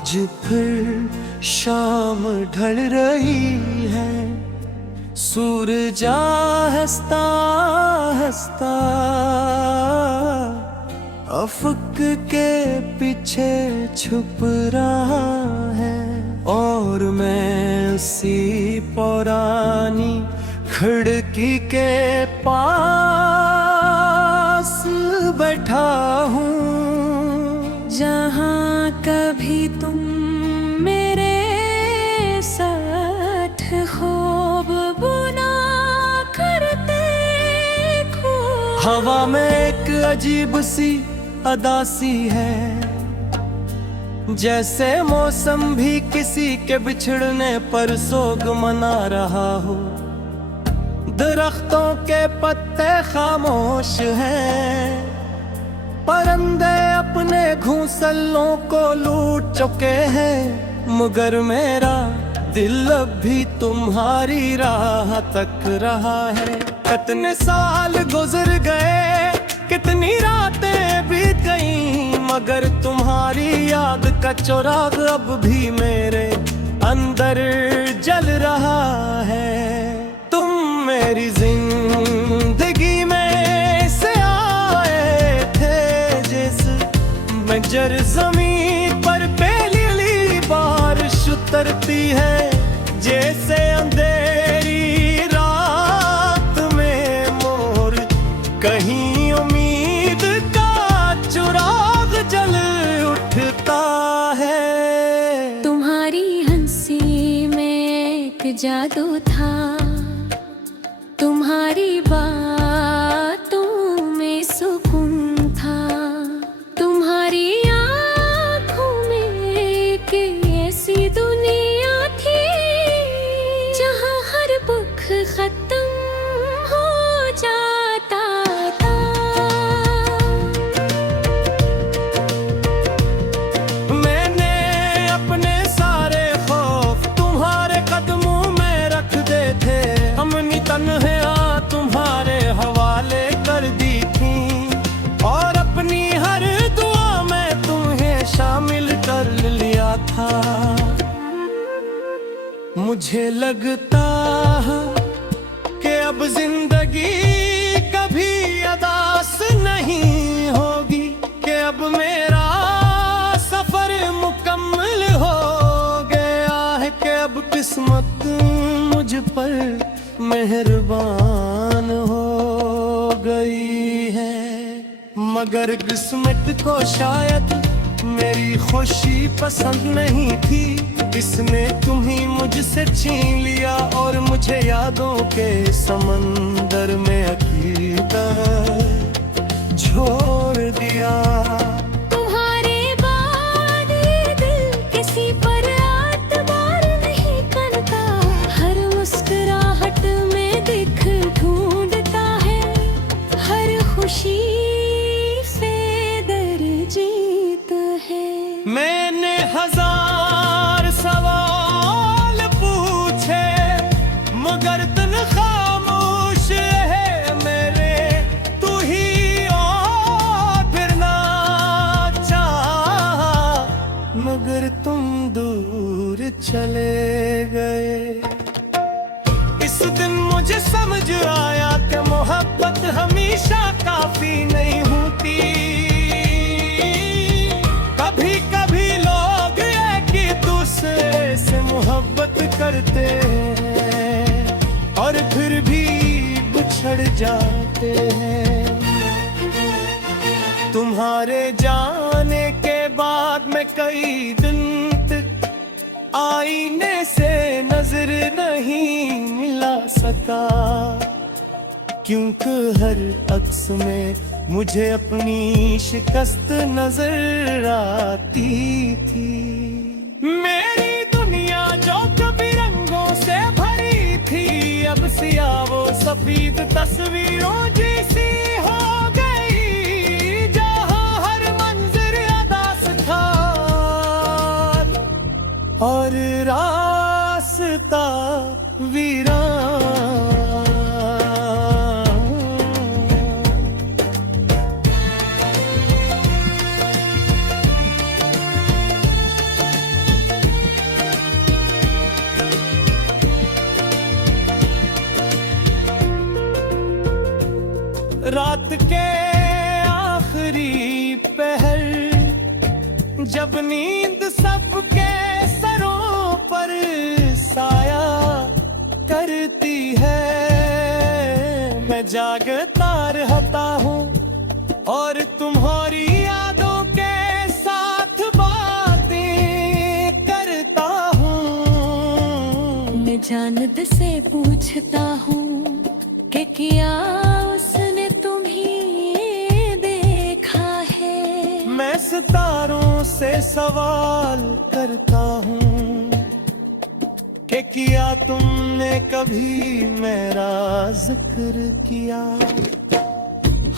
आज फिर शाम ढल रही है, सूरज हंसता हंसता अफक के पीछे छुप रहा है। और मैं उसी पुरानी खिड़की के पास बैठा हूँ, जहाँ कभी तुम मेरे साथ ख्वाब बुना करते खो। हवा में एक अजीब सी अदासी है, जैसे मौसम भी किसी के बिछड़ने पर सोग मना रहा हो। दरख्तों के पत्ते खामोश हैं, परिंदे अपने घोंसलों को लूट चुके हैं, मगर मेरा दिल अब भी तुम्हारी राह तक रहा है। कितने साल गुजर गए, कितनी रातें बीत गईं, मगर तुम्हारी याद का चिराग अब भी मेरे अंदर जल रहा है। तुम मेरी जिंदगी में से आए थे जिस बंजर ज़मीन पर पहली बारिश उतरती है, जैसे अंधेरी रात में मोर कहीं उम्मीद का चिराग जल उठता है। तुम्हारी हंसी में एक जादू था, तुम्हारी बातों में सुकून था, तुम्हारी आँखों में एक ऐसी दुनिया थी, जहाँ हर दुख खत्म हो जाता था। मैंने अपने सारे खौफ तुम्हारे कदमों में रख दे थे, हमने तन्हा तुम्हारे हवाले कर दी थी, और अपनी हर दुआ में तुम्हें शामिल कर लिया था। मुझे लगता है कि अब जिंदगी कभी अदास नहीं होगी, कि अब मेरा सफर मुकम्मल हो गया है, कि अब किस्मत मुझ पर मेहरबान हो गई है। मगर किस्मत को शायद मेरी खुशी पसंद नहीं थी, इसने तुम्ही मुझसे छीन लिया और मुझे यादों के समंदर में अकेला छोड़ दिया। तुम्हारे बाद ये दिल किसी पर एतबार नहीं करता, हर मुस्कुराहट में दिख ढूंढता है, हर खुशी से दर्द जीत है। मैंने हजार सवाल पूछे, मगर तुम खामोश है मेरे, तू ही और फिर ना चाहा, मगर तुम दूर चले गए। इस दिन मुझे समझ आया कि मोहब्बत हमेशा काफी नहीं होती। कभी कभी लोग एक दूसरे से मोहब्बत करते हैं और फिर भी बिछड़ जाते हैं। तुम्हारे जाने के बाद मैं कई दिन तक आईने से नजर नहीं मिला सका, क्योंकि हर अक्स में मुझे अपनी शिकस्त नजर आती थी। मेरी दुनिया जो कभी रंगों से भरी थी, अब सिया वो सफेद तस्वीरों जैसी हो गई, जहाँ हर मंजर अदास था और रास्ता वीरान। रात के आखिरी पहर, जब नींद सबके सरों पर साया करती है, मैं जागता रहता हूँ और तुम्हारी यादों के साथ बातें करता हूँ। मैं जानत से पूछता हूँ कि क्या उसने तुम्हें देखा है। मैं सितारों से सवाल करता हूँ कि क्या तुमने कभी मेरा जिक्र किया।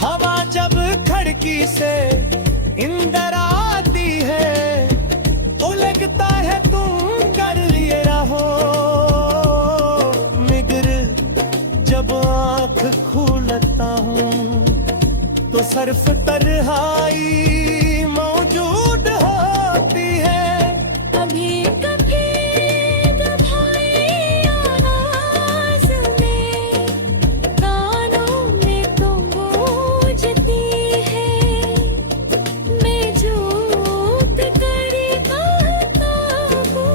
हवा जब खिड़की से इंदर आती है तो लगता है तुम कर लिए रहो। निगर जब आँख खोलता हूँ तो सिर्फ तन्हाई मौजूद होती है। अभी कभी दबाई आवाज़ में कानों में तो गूंजती है। मैं झूठ कर कहता हूँ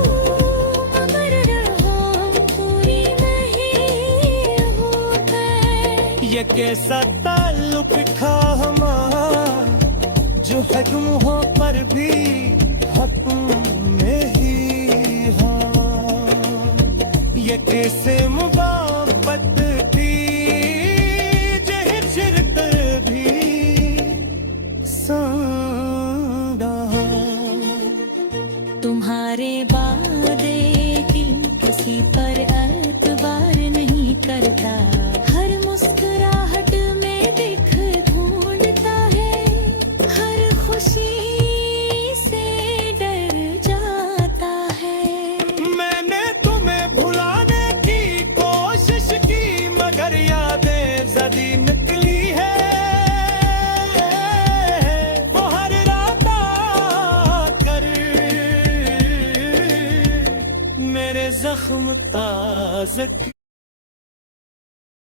मगर रहा पूरी नहीं होता। ये कैसा ताल्लुक था हमारा जो हजमों पर भी हकूम में ही हाँ। ये कैसे मुहब्बत थी जो हिजरत भी संगा। तुम्हारे वादे की किसी पर एतबार नहीं करता। हर मुस्कुराहट में दिख ढूंढता है। हर खुशी से डर जाता है। मैंने तुम्हें भुलाने की कोशिश की मगर यादें ज़दी निकली है। वो हर रात आकर मेरे जख्म ताज़